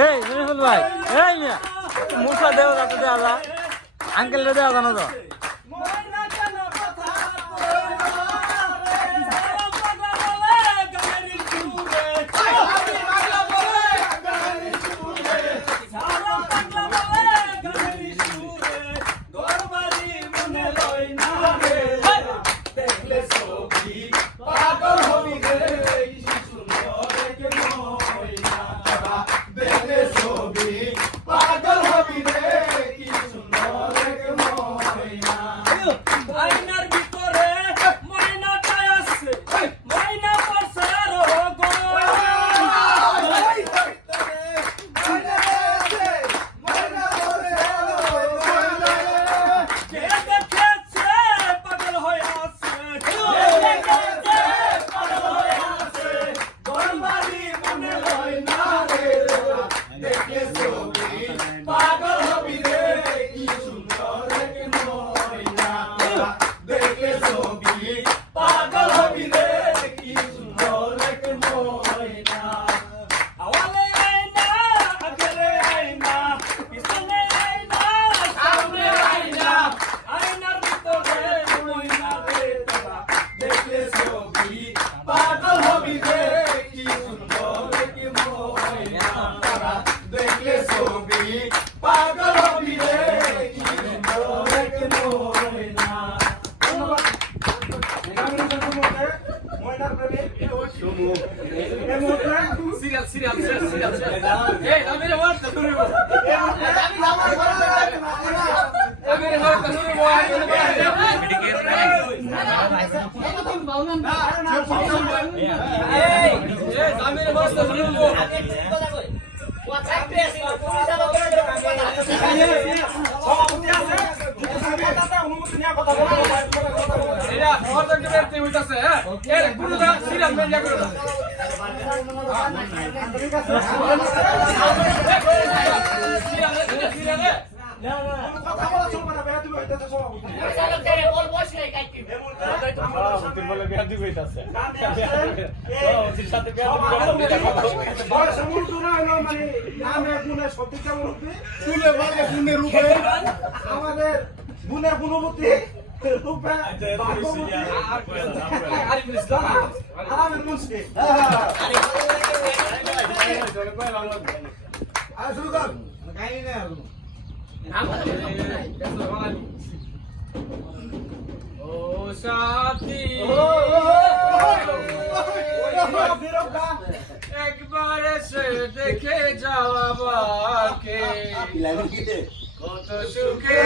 এই মিরাজুল ভাই, এই মিয়া মুখা দেও যাতে দে আল্লাহ আঙ্কেল রে দেও জানো তো আমাদের গুণের গুণবতী রূপে ও সাথী একবার এসে দেখে যাওয়া বাকে কত সুখে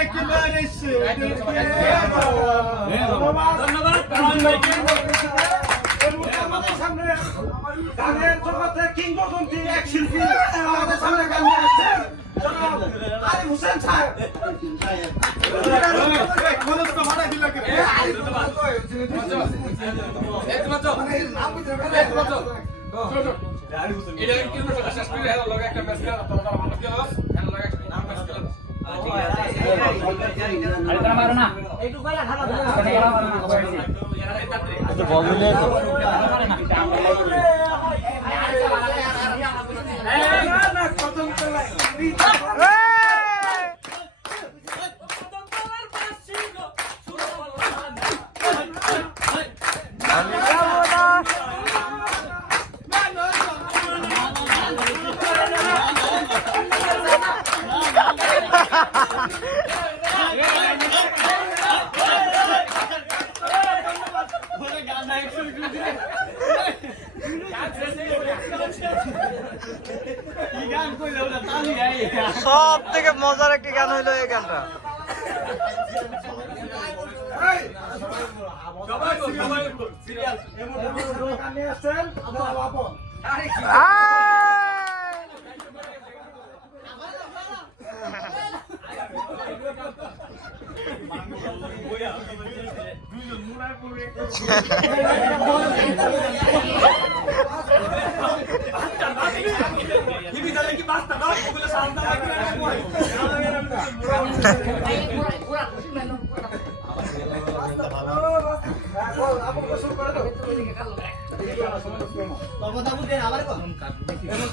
একবার এসে দেখে যাওয়া গানের জগতে কিংবদন্তি এক শিল্পী আমাদের সামনে গান গাচ্ছেন আলী হোসেন সাহেব। সব থেকে মজার একটি গান হইলো এই গানটা। গান নিয়ে আসছেন আমার আপন।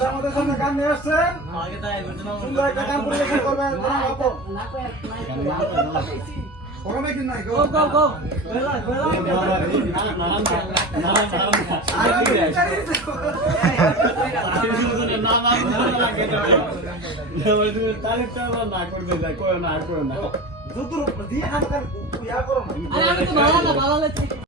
আমাদের সামনে গান নিয়ে আসছেন সুন্দর একটা গান পরিবেশন করবেন আমার আপন। গরমে কি নাই গো গো গো দুধ দিয়ে হাত ইয়া করো না।